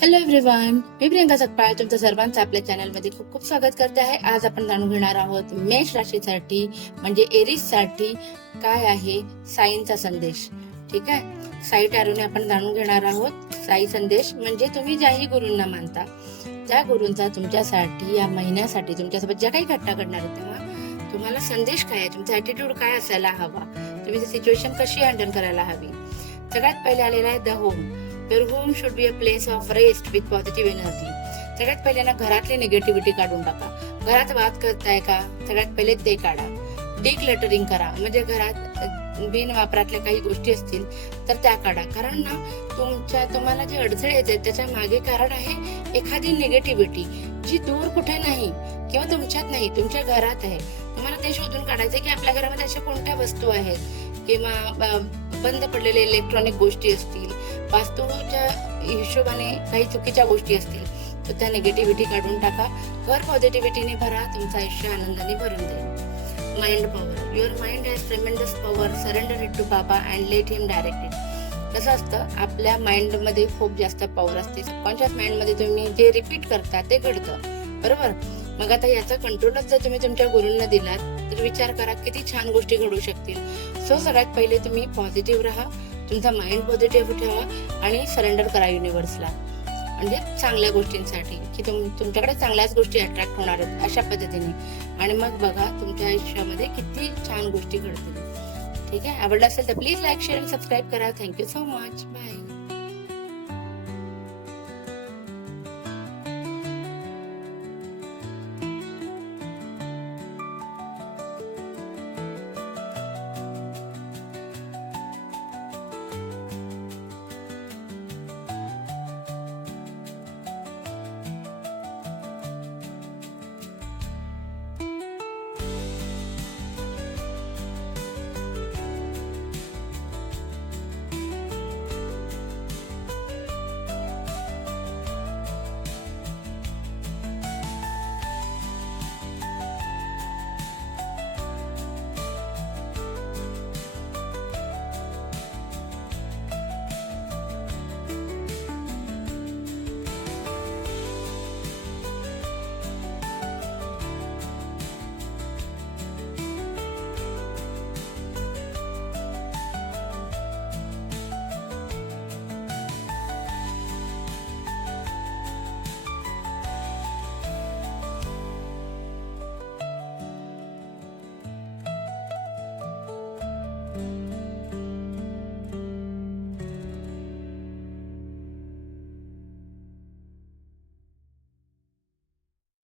Hello everyone, मी प्रियंका सकपाळ तुमचं सर्वांचं आपल्या चॅनलमध्ये खूप खूप स्वागत करते आहे. आज आपण जाणून घेणार आहोत मेष राशीसाठी म्हणजे एरिस साठी काय आहे साईंचा संदेश. ठीक आहे, साई टॅरोने आपण जाणून घेणार आहोत साई संदेश म्हणजे तुम्ही ज्याही गुरूंना मानता त्या गुरूंचा तुमच्यासाठी या महिन्यासाठी तुमच्यासोबत ज्या काही घटना घडणार आहेत तेव्हा तुम्हाला संदेश काय आहे, तुमचा ॲटिट्यूड काय असायला हवा, तुम्ही ती सिच्युएशन कशी हँडल करायला हवी. सगळ्यात पहिले आलेला आहे the home. Your home should be a place of rest with positive energy. सगळ्यात पहिले ना घरातली निगेटिव्हिटी काढून टाका. घरात वाद करताय का, सगळ्यात पहिले ते काढा. डिक्लटरिंग करा, म्हणजे घरात बिन वापरातल्या काही गोष्टी असतील तर त्या काढा. कारण ना तुम्हाला जे अडचणी येते त्याच्या मागे कारण आहे एखादी निगेटिव्हिटी जी दूर कुठे नाही किंवा तुमच्यात नाही, तुमच्या घरात आहे. तुम्हाला ते शोधून काढायचं की आपल्या घरामध्ये अशा कोणत्या वस्तू आहेत किंवा बंद पडलेले इलेक्ट्रॉनिक गोष्टी असतील, वास्तूच्या हिशोबाने काही चुकीच्या गोष्टी असतील तर त्या निगेटिव्हिटी काढून टाका. घर पॉझिटिव्हिटीने भरा, तुमचं आयुष्य आनंदाने भरून जाईल. Mind power. Your mind has tremendous power. Surrender it to बाबा and let him direct it. कसं असतं, आपल्या माइंडमध्ये खूप जास्त पॉवर असते. सबकॉन्शियस माइंडमध्ये तुम्ही जे रिपीट करता ते घडतं, बरोबर. मग आता याचा कंट्रोलच जर तुम्ही तुमच्या गुरूंना दिलात तर विचार करा किती छान गोष्टी घडू शकतील. सो सगळ्यात पहिले तुम्ही पॉझिटिव्ह राहा, तुमचा माइंड पॉझिटिव्ह ठेवा आणि सरेंडर करा युनिव्हर्सला, म्हणजे चांगल्या गोष्टींसाठी की तुमच्याकडे चांगल्याच गोष्टी अट्रॅक्ट होणार आहेत अशा पद्धतीने. आणि मग बघा तुमच्या आयुष्यामध्ये किती छान गोष्टी घडतील. ठीक आहे, आवडलं असेल तर प्लीज लाईक शेअर आणि सबस्क्राईब करा. Thank you so much. बाय.